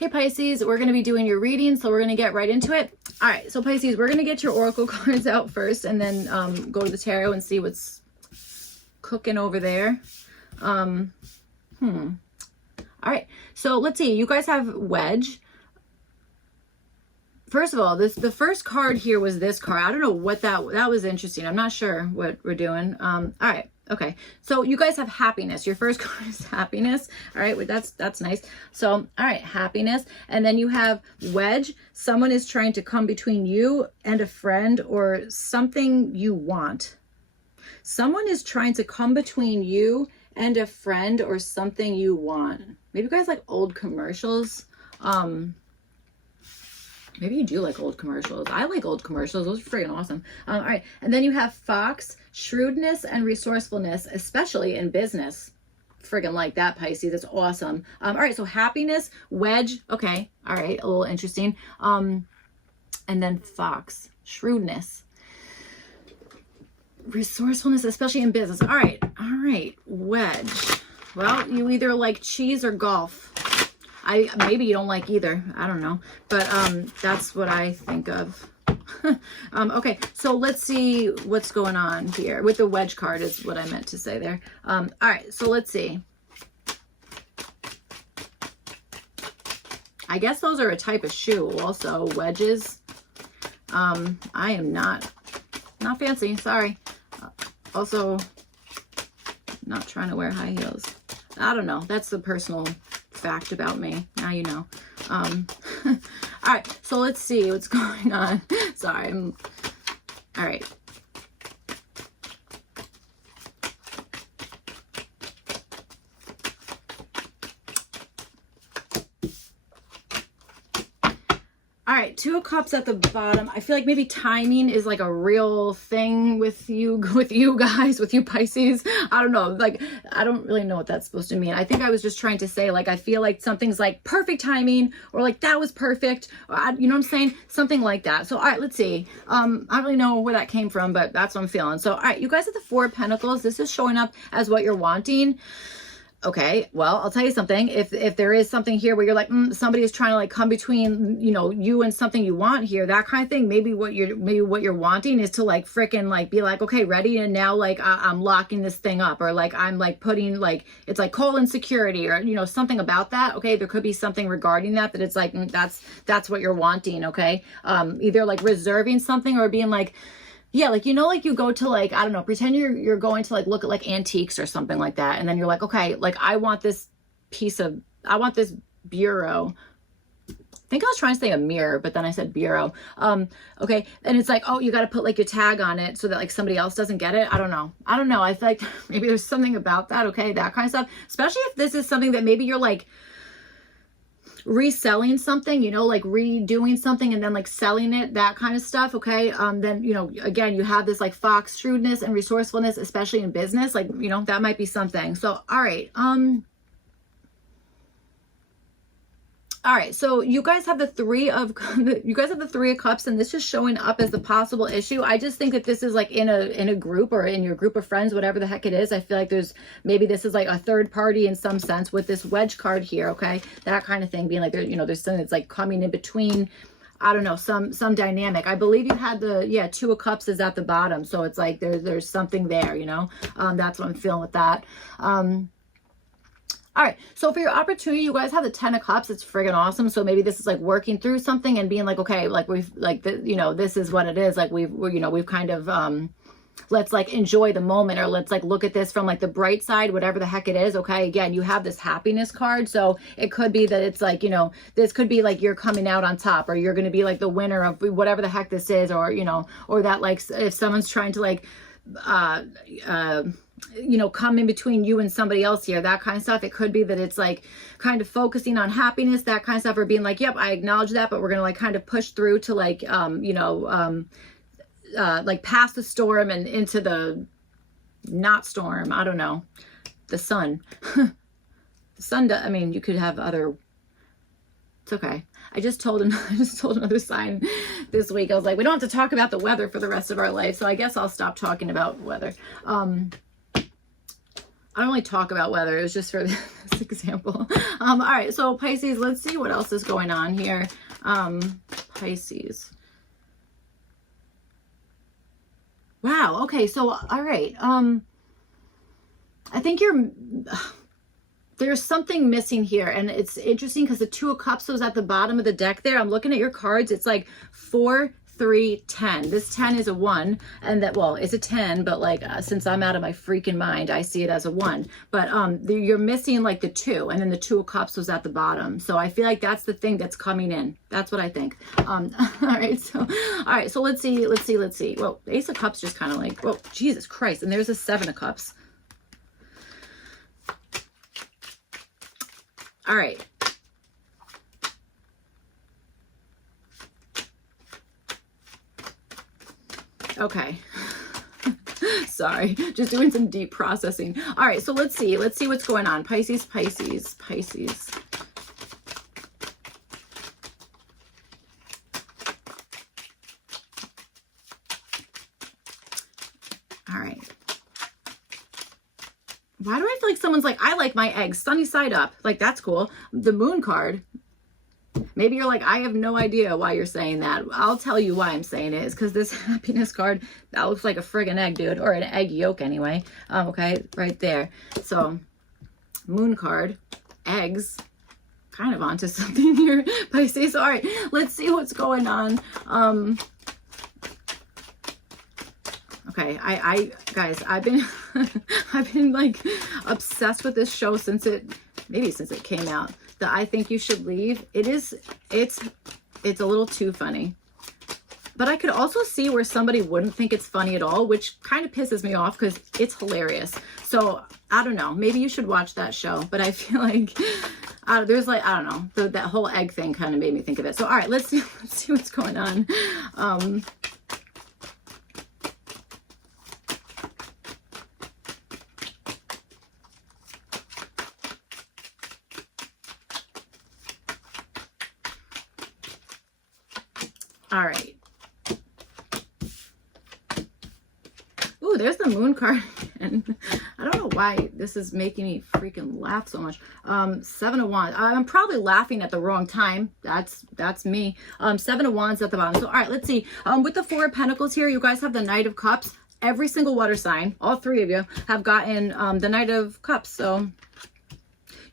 Okay, Pisces, we're going to be doing your reading, so we're going to get right into it. All right, so Pisces, we're going to get your oracle cards out first and then go to the tarot and see what's cooking over there. All right, so let's see. You guys have Wedge. First of all, the first card here was this card. I don't know what that was interesting. I'm not sure what we're doing. All right. Okay. So you guys have happiness. Your first card is happiness. All right. Well, that's nice. So, all right. Happiness. And then you have Wedge. Someone is trying to come between you and a friend or something you want. Someone is trying to come between you and a friend or something you want. Maybe you guys like old commercials. Maybe you do like old commercials. I like old commercials. Those are freaking awesome. All right. And then you have Fox, shrewdness and resourcefulness, especially in business. Friggin' like that, Pisces. That's awesome. All right. So happiness, Wedge. Okay. All right. A little interesting. And then Fox, shrewdness, resourcefulness, especially in business. All right. All right. Wedge. Well, you either like cheese or golf. Maybe you don't like either. I don't know. But that's what I think of. Okay, so let's see what's going on here. With the Wedge card is what I meant to say there. All right, so let's see. I guess those are a type of shoe also, wedges. I am not fancy, sorry. Also, not trying to wear high heels. I don't know. That's the personal fact about me. Now you know. All right, so let's see what's going on. Sorry. All right. All right, Two of Cups at the bottom. I feel like maybe timing is like a real thing with you guys, with you Pisces. I don't know. Like, I don't really know what that's supposed to mean. I think I was just trying to say, like, I feel like something's like perfect timing or like that was perfect. Or you know what I'm saying? Something like that. So, all right, let's see. I don't really know where that came from, but that's what I'm feeling. So, all right, you guys have the Four of Pentacles. This is showing up as what you're wanting. Okay, well, I'll tell you something. If there is something here where you're like, somebody is trying to like come between, you know, you and something you want here, that kind of thing, maybe what you're wanting is to like frickin' like be like, okay, ready, and now like I'm locking this thing up, or like I'm like putting like it's like colon security, or you know, something about that. Okay, there could be something regarding that it's like that's what you're wanting. Okay, either like reserving something or being like, yeah, like, you know, like you go to like, I don't know, pretend you're going to like look at like antiques or something like that. And then you're like, okay, like I want this bureau. I think I was trying to say a mirror, but then I said bureau. Okay. And it's like, oh, you got to put like your tag on it so that like somebody else doesn't get it. I don't know. I feel like maybe there's something about that. Okay. That kind of stuff, especially if this is something that maybe you're like reselling something, you know, like redoing something and then like selling it, that kind of stuff. Okay. Then, you know, again, you have this like Fox, shrewdness and resourcefulness, especially in business, like, you know, that might be something. So, all right. All right, so you guys have the Three of Cups, and this is showing up as the possible issue. I just think that this is like in a group or in your group of friends, whatever the heck it is. I feel like maybe this is like a third party in some sense with this Wedge card here. Okay, that kind of thing, being like, you know, there's something that's like coming in between. I don't know, some dynamic. I believe you had the Two of Cups is at the bottom, so it's like there's something there. You know, that's what I'm feeling with that. All right, so for your opportunity, you guys have the Ten of Cups. It's friggin' awesome. So maybe this is like working through something and being like, okay, like we've like, you know, this is what it is. Like we've kind of, let's like enjoy the moment, or let's like look at this from like the bright side, whatever the heck it is. Okay, again, you have this happiness card. So it could be that it's like, you know, this could be like you're coming out on top, or you're going to be like the winner of whatever the heck this is, or, you know, or that like if someone's trying to like, you know, come in between you and somebody else here, that kind of stuff. It could be that it's like kind of focusing on happiness, that kind of stuff, or being like, yep, I acknowledge that, but we're going to like kind of push through to like, you know, like past the storm and into the not storm. I don't know. The sun. The sun, I mean, you could have other, it's okay. I just told another sign this week. I was like, we don't have to talk about the weather for the rest of our life. So I guess I'll stop talking about weather. I don't really talk about weather. It was just for this example. All right, so Pisces, let's see what else is going on here. Pisces. Wow. Okay. So, all right. I think there's something missing here, and it's interesting because the Two of Cups was at the bottom of the deck there. I'm looking at your cards. It's like 4, 3, 10. This 10 is a 1, and that, well, it's a 10, but like since I'm out of my freaking mind, I see it as a 1. But you're missing like the 2, and then the Two of Cups was at the bottom. So I feel like that's the thing that's coming in. That's what I think. All right, so let's see. Well, Ace of Cups just kind of like, well, Jesus Christ, and there's a 7 of Cups. All right. Okay. Sorry, just doing some deep processing. All right, so let's see what's going on. Pisces. All right. Why do I feel like someone's like, I like my eggs sunny side up? Like, that's cool. The Moon card. Maybe you're like, I have no idea why you're saying that. I'll tell you why I'm saying it. Is because this Happiness card, that looks like a friggin' egg, dude. Or an egg yolk anyway. Okay, right there. So, Moon card, eggs, kind of onto something here, Pisces. All right, let's see what's going on. Okay, guys, I've been like obsessed with this show since it came out. The I Think You Should Leave. It's a little too funny. But I could also see where somebody wouldn't think it's funny at all, which kind of pisses me off because it's hilarious. So I don't know. Maybe you should watch that show. But I feel like there's like, I don't know, that whole egg thing kind of made me think of it. So all right, let's see what's going on. All right. Ooh, there's the Moon card. And I don't know why this is making me freaking laugh so much. 7 of Wands. I'm probably laughing at the wrong time. That's me. 7 of Wands at the bottom. So, all right, let's see. With the 4 of Pentacles here, you guys have the Knight of Cups. Every single water sign, all 3 of you, have gotten the Knight of Cups. So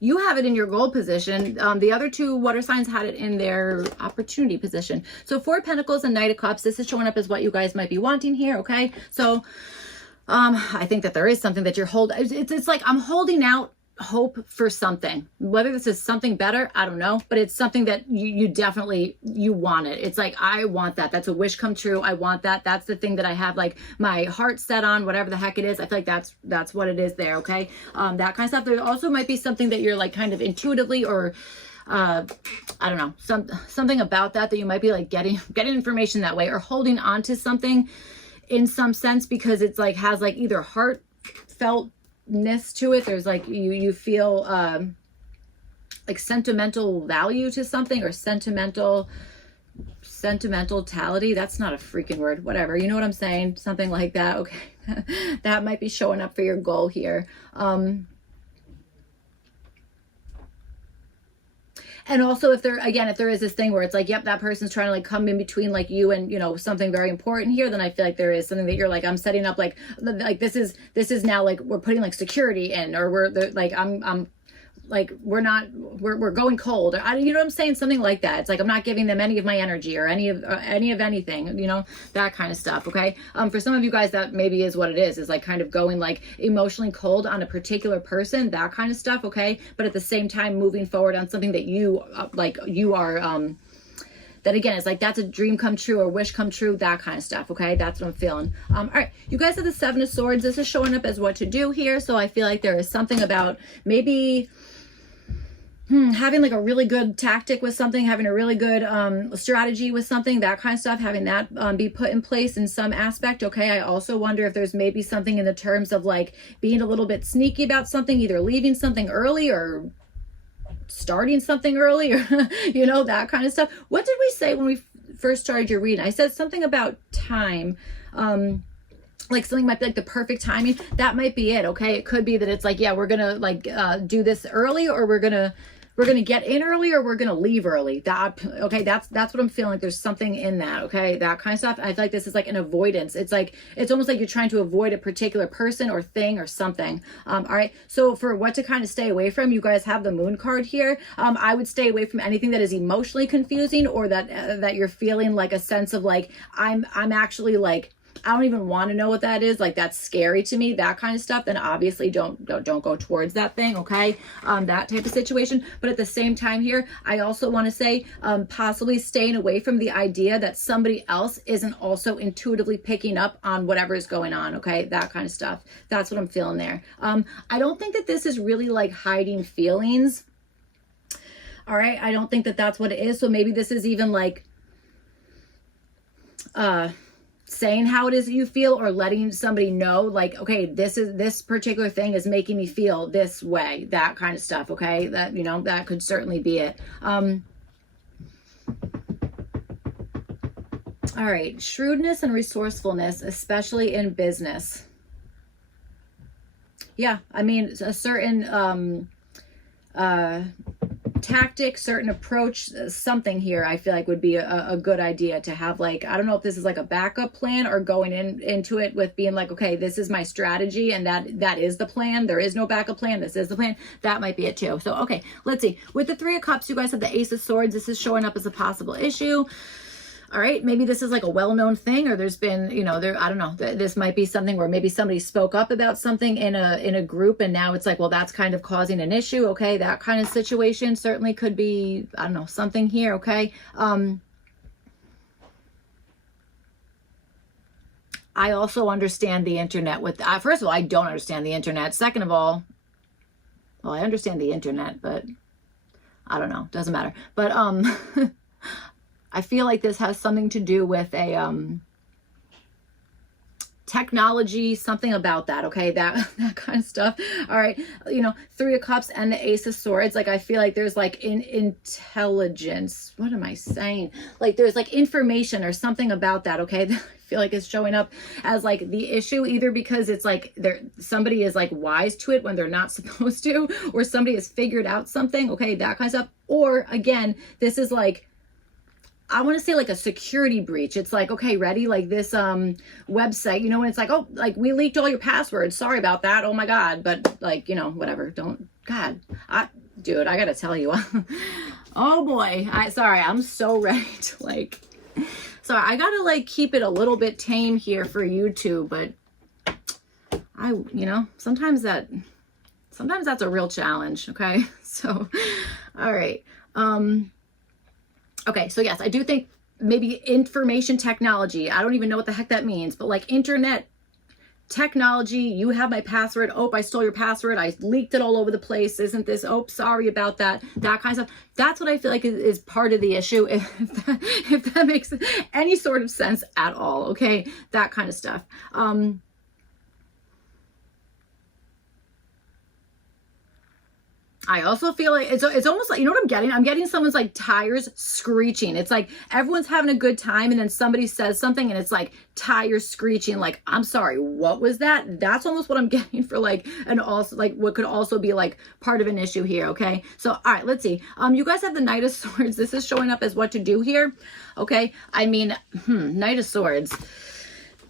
you have it in your gold position. The other 2 water signs had it in their opportunity position. So 4 Pentacles and Knight of Cups. This is showing up as what you guys might be wanting here, okay? So I think that there is something that you're holding. It's like I'm holding out hope for something. Whether this is something better, I don't know. But it's something that you definitely, you want it. It's like, I want that. That's a wish come true. I want that. That's the thing that I have like my heart set on, whatever the heck it is. I feel like that's what it is there, okay? That kind of stuff. There also might be something that you're like kind of intuitively or I don't know, something about that you might be like getting information that way or holding on to something in some sense because it's like has like either heartfeltness to it. There's like you feel like sentimental value to something or sentimentality. That's not a freaking word. Whatever. You know what I'm saying? Something like that. Okay. That might be showing up for your goal here. And also if there is this thing where it's like, yep, that person's trying to like come in between like you and, you know, something very important here, then I feel like there is something that you're like, I'm setting up like this is now like we're putting like security in, or we're like, I'm like, we're going cold, or you know what I'm saying? Something like that. It's like, I'm not giving them any of my energy or any of anything, you know, that kind of stuff. Okay. For some of you guys, that maybe is what it is like kind of going like emotionally cold on a particular person, that kind of stuff. Okay. But at the same time, moving forward on something that you like, you are, that again, is like, that's a dream come true or wish come true, that kind of stuff. Okay. That's what I'm feeling. All right. You guys have the 7 of Swords. This is showing up as what to do here. So I feel like there is something about maybe having like a really good tactic with something, having a really good strategy with something, that kind of stuff, having that be put in place in some aspect. Okay. I also wonder if there's maybe something in the terms of like being a little bit sneaky about something, either leaving something early or starting something early, or you know, that kind of stuff. What did we say when we first started your reading? I said something about time. like something might be like the perfect timing. That might be it. Okay. It could be that it's like, yeah, we're gonna like do this early, or we're gonna get in early, or we're gonna leave early. That, okay, that's what I'm feeling. Like there's something in that, okay, that kind of stuff. I feel like this is like an avoidance. It's like, it's almost like you're trying to avoid a particular person or thing or something. All right, so for what to kind of stay away from, you guys have the Moon card here. I would stay away from anything that is emotionally confusing, or that you're feeling like a sense of like, I'm actually like, I don't even want to know what that is. Like, that's scary to me, that kind of stuff. Then obviously don't go towards that thing. Okay. That type of situation. But at the same time here, I also want to say, possibly staying away from the idea that somebody else isn't also intuitively picking up on whatever is going on. Okay. That kind of stuff. That's what I'm feeling there. I don't think that this is really like hiding feelings. All right. I don't think that that's what it is. So maybe this is even like, saying how it is that you feel, or letting somebody know like, okay, this particular thing is making me feel this way, that kind of stuff. Okay. That, you know, that could certainly be it. All right. Shrewdness and resourcefulness, especially in business. Yeah. I mean, a certain, tactic, certain approach, something here I feel like would be a good idea to have. Like, I don't know if this is like a backup plan, or going into it with being like, okay, this is my strategy, and that is the plan. There is no backup plan. This is the plan. That might be it too. So, okay, let's see. With the Three of Cups, you guys have the Ace of Swords. This is showing up as a possible issue. All right, maybe this is like a well-known thing, or there's been, you know, I don't know, this might be something where maybe somebody spoke up about something in a group, and now it's like, well, that's kind of causing an issue. Okay, that kind of situation certainly could be, I don't know, something here. Okay. I also understand the internet with, first of all, I don't understand the internet. Second of all, well, I understand the internet, but I don't know, doesn't matter. But, I feel like this has something to do with a technology, something about that. Okay, that kind of stuff. All right, you know, Three of Cups and the Ace of Swords. Like, I feel like there's like intelligence. What am I saying? Like, there's like information or something about that. Okay, I feel like it's showing up as like the issue, either because it's like somebody is like wise to it when they're not supposed to, or somebody has figured out something. Okay, that kind of stuff. Or again, this is like, I want to say like a security breach. It's like, okay, ready? Like this website, you know, when it's like, oh, like we leaked all your passwords. Sorry about that. Oh my God. But like, you know, whatever. God, dude, I got to tell you. Oh boy. Sorry. I'm so ready to like, sorry. I got to like keep it a little bit tame here for YouTube, but you know, sometimes that's a real challenge. Okay. So, all right. Okay, so yes, I do think maybe information technology. I don't even know what the heck that means, but like internet technology, you have my password. Oh, I stole your password. I leaked it all over the place. Isn't this? Oh, sorry about that. That kind of stuff. That's what I feel like is part of the issue, if that makes any sort of sense at all. Okay, that kind of stuff. I also feel like it's almost like, you know what I'm getting? I'm getting someone's like tires screeching. It's like everyone's having a good time, and then somebody says something and it's like tires screeching. Like, I'm sorry, what was that? That's almost what I'm getting for like, and also like what could also be like part of an issue here. Okay. So, all right, let's see. You guys have the Knight of Swords. This is showing up as what to do here. Okay. I mean, Knight of Swords.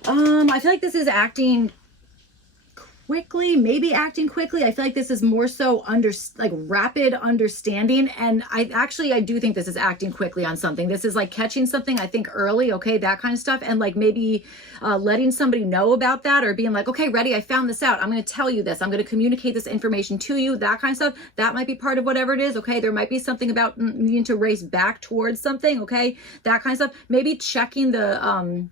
I feel like this is acting quickly, maybe acting quickly. I feel like this is more so like rapid understanding. And I do think this is acting quickly on something. This is like catching something, I think, early. Okay. That kind of stuff. And like maybe letting somebody know about that, or being like, okay, ready. I found this out. I'm going to tell you this. I'm going to communicate this information to you. That kind of stuff. That might be part of whatever it is. Okay. There might be something about needing to race back towards something. Okay. That kind of stuff. Maybe checking the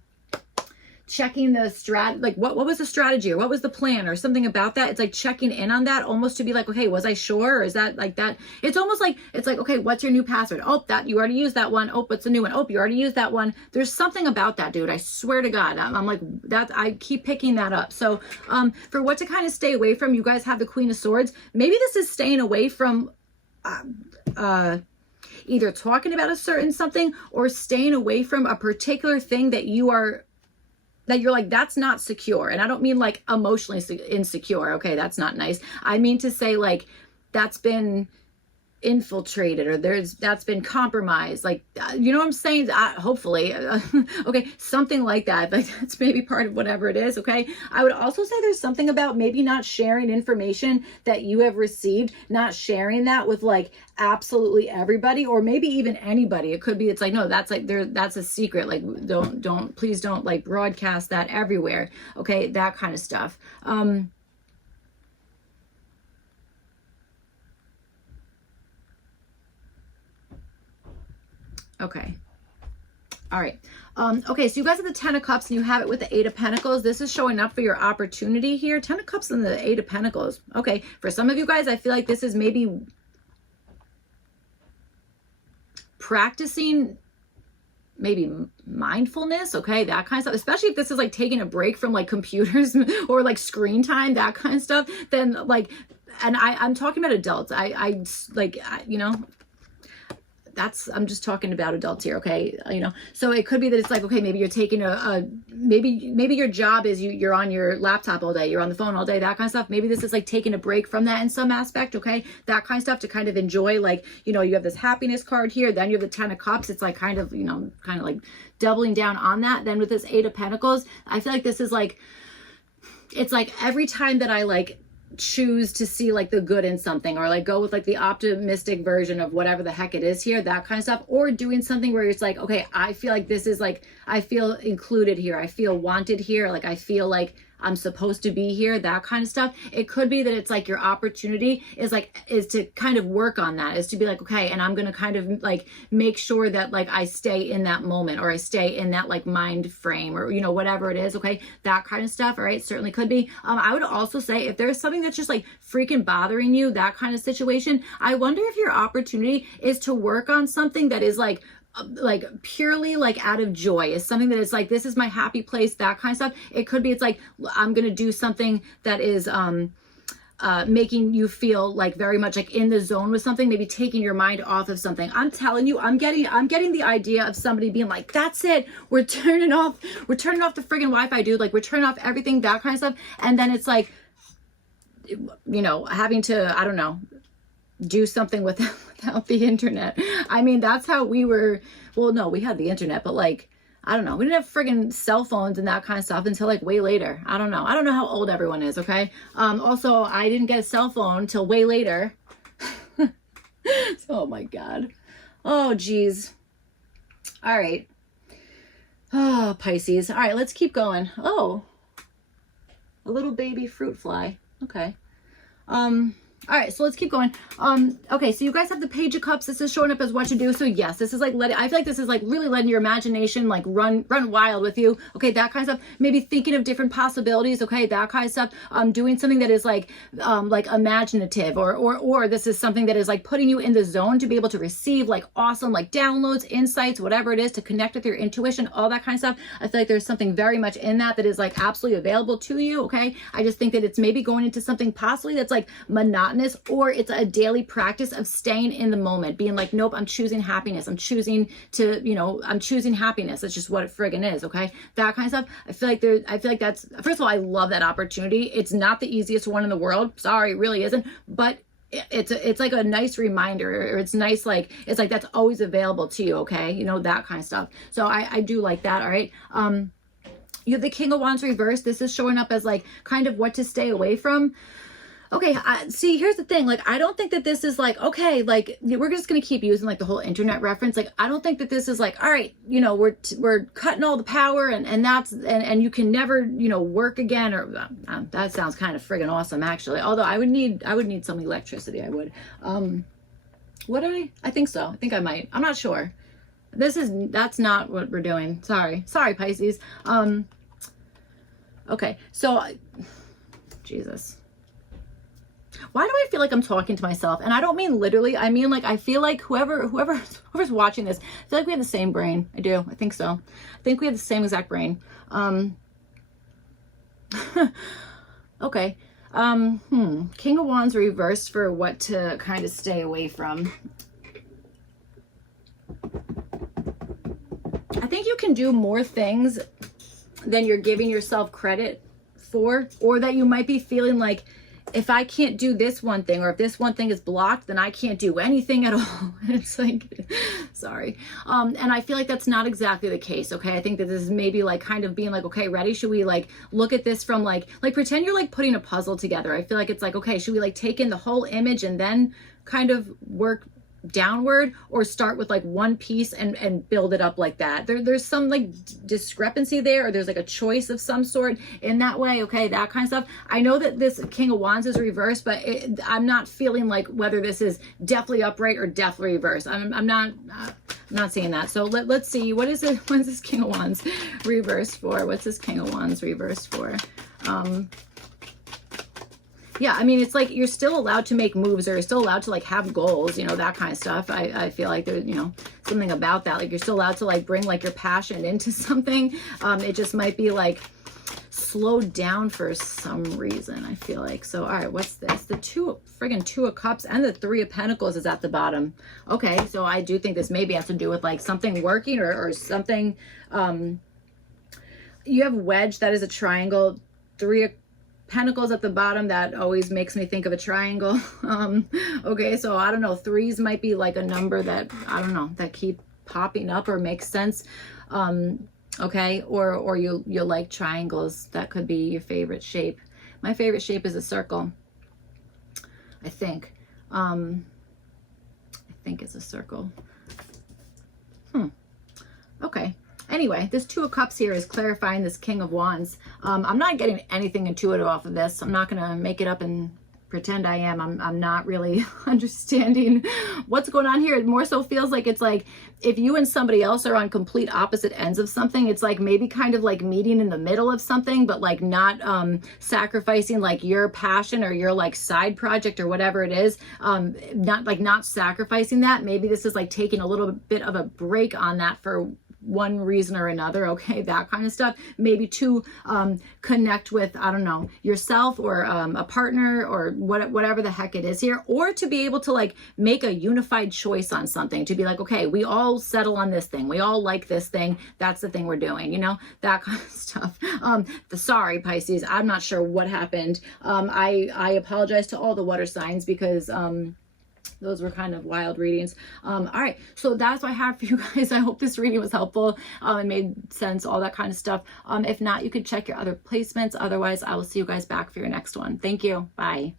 like what was the strategy, or what was the plan, or something about that. It's like checking in on that, almost to be like, okay, was I sure? Or is that like that? It's almost like, it's like, okay, what's your new password? Oh, that you already used that one. Oh, what's the new one? Oh, you already used that one. There's something about that, dude. I swear to God. I'm like that. I keep picking that up. So for what to kind of stay away from, you guys have the Queen of Swords. Maybe this is staying away from either talking about a certain something, or staying away from a particular thing that you are that you're like, that's not secure. And I don't mean like emotionally insecure. Okay, that's not nice. I mean to say like that's been infiltrated, or that's been compromised, like you know what I'm saying, hopefully okay, something like that, like that's maybe part of whatever it is. Okay, I would also say there's something about maybe not sharing information that you have received, not sharing that with like absolutely everybody, or maybe even anybody. It could be, it's like, no, that's like that's a secret, like please don't like broadcast that everywhere. Okay, that kind of stuff. Okay. All right. Okay, so you guys have the 10 of Cups and you have it with the 8 of Pentacles. This is showing up for your opportunity here. 10 of Cups and the 8 of Pentacles. Okay, for some of you guys, I feel like this is maybe practicing maybe mindfulness, okay, that kind of stuff, especially if this is like taking a break from like computers or like screen time, that kind of stuff, then like, and I'm talking about adults. You know, I'm just talking about adults here, okay? You know, so it could be that it's like, okay, maybe you're taking maybe your job is you're on your laptop all day, you're on the phone all day, that kind of stuff. Maybe this is like taking a break from that in some aspect, okay? That kind of stuff to kind of enjoy, like, you know, you have this happiness card here, then you have the 10 of Cups. It's like kind of, you know, kind of like doubling down on that. Then with this 8 of Pentacles, I feel like this is like, it's like every time that I like choose to see like the good in something, or like go with like the optimistic version of whatever the heck it is here, that kind of stuff, or doing something where it's like, okay, I feel like this is like, I feel included here, I feel wanted here, like I feel like I'm supposed to be here, that kind of stuff. It could be that it's like your opportunity is to kind of work on that, is to be like, okay, and I'm going to kind of like make sure that like I stay in that moment, or I stay in that like mind frame, or, you know, whatever it is. Okay. That kind of stuff. All right. Certainly could be. I would also say if there's something that's just like freaking bothering you, that kind of situation, I wonder if your opportunity is to work on something that is like purely like out of joy, is something that is like, this is my happy place, that kind of stuff. It could be, it's like, I'm going to do something that is, making you feel like very much like in the zone with something, maybe taking your mind off of something. I'm telling you, I'm getting the idea of somebody being like, that's it, we're turning off the friggin' Wi-Fi, dude. Like we're turning off everything, that kind of stuff. And then it's like, you know, having to, I don't know, do something without the internet. I mean, that's how we were. Well, no, we had the internet, but like, I don't know, we didn't have friggin' cell phones and that kind of stuff until like way later. I don't know how old everyone is. Okay. Also, I didn't get a cell phone till way later. Oh my God. Oh geez. All right. Oh, Pisces. All right, let's keep going. Oh, a little baby fruit fly. Okay. All right, so let's keep going. Okay, so you guys have the Page of Cups. This is showing up as what to do. So yes, this is like I feel like this is like really letting your imagination like run wild with you. Okay, that kind of stuff. Maybe thinking of different possibilities. Okay, that kind of stuff. Doing something that is like imaginative, or this is something that is like putting you in the zone to be able to receive like awesome like downloads, insights, whatever it is, to connect with your intuition, all that kind of stuff. I feel like there's something very much in that is like absolutely available to you. Okay, I just think that it's maybe going into something possibly that's like monotonous, or it's a daily practice of staying in the moment, being like, nope, I'm choosing happiness. I'm choosing happiness. That's just what it friggin' is. Okay. That kind of stuff. I feel like that's, first of all, I love that opportunity. It's not the easiest one in the world. Sorry, it really isn't. But it's like a nice reminder, or it's nice, like, it's like, that's always available to you. Okay. You know, that kind of stuff. So I do like that. All right. You have the King of Wands reversed. This is showing up as like kind of what to stay away from. Okay, see, here's the thing. Like, I don't think that this is like, okay, like, we're just going to keep using like the whole internet reference. Like, I don't think that this is like, all right, you know, we're cutting all the power and you can never, you know, work again, or that sounds kind of friggin' awesome, actually. Although I would need some electricity. I would. Would I? I think so. I think I might. I'm not sure. That's not what we're doing. Sorry, Pisces. Okay, so, Jesus. Why do I feel like I'm talking to myself? And I don't mean literally. I mean, like, I feel like whoever's watching this, I feel like we have the same brain. I do. I think so. I think we have the same exact brain. Okay. King of Wands reversed for what to kind of stay away from. I think you can do more things than you're giving yourself credit for, or that you might be feeling like, if I can't do this one thing, or if this one thing is blocked, then I can't do anything at all. It's like, sorry. And I feel like that's not exactly the case. Okay. I think that this is maybe like kind of being like, okay, ready? Should we like look at this from like pretend you're like putting a puzzle together. I feel like it's like, okay, should we like take in the whole image and then kind of work downward, or start with like one piece and build it up like that? There's some like discrepancy there, or there's like a choice of some sort in that way. Okay, that kind of stuff. I know that this King of Wands is reversed, but I'm not feeling like whether this is definitely upright or definitely reversed. I'm not seeing that. So let's see, what is it? What is this King of Wands reversed for? What's this King of Wands reversed for? Yeah, I mean, it's like you're still allowed to make moves, or you're still allowed to like have goals, you know, that kind of stuff. I feel like there's, you know, something about that. Like you're still allowed to like bring like your passion into something. It just might be like slowed down for some reason, I feel like. So, all right, what's this? The Two of Cups and the Three of Pentacles is at the bottom. Okay, so I do think this maybe has to do with like something working, or something. You have Wedge, that is a triangle. Three of Pentacles at the bottom, that always makes me think of a triangle. Okay, so I don't know, threes might be like a number that, I don't know, that keep popping up or makes sense. Okay, or you like triangles. That could be your favorite shape. My favorite shape is a circle, I think. I think it's a circle. Okay. Anyway, this Two of Cups here is clarifying this King of Wands. I'm not getting anything intuitive off of this. I'm not going to make it up and pretend I am. I'm not really understanding what's going on here. It more so feels like it's like if you and somebody else are on complete opposite ends of something, it's like maybe kind of like meeting in the middle of something, but like not sacrificing like your passion or your like side project or whatever it is. Not sacrificing that. Maybe this is like taking a little bit of a break on that for one reason or another. Okay, that kind of stuff. Maybe to connect with, I don't know, yourself, or a partner, or whatever the heck it is here, or to be able to like make a unified choice on something, to be like, okay, we all settle on this thing, we all like this thing, that's the thing we're doing, you know, that kind of stuff. Sorry, Pisces, I'm not sure what happened. I apologize to all the water signs, because those were kind of wild readings. All right, so that's what I have for you guys. I hope this reading was helpful. It made sense, all that kind of stuff. If not, you could check your other placements. Otherwise, I will see you guys back for your next one. Thank you. Bye.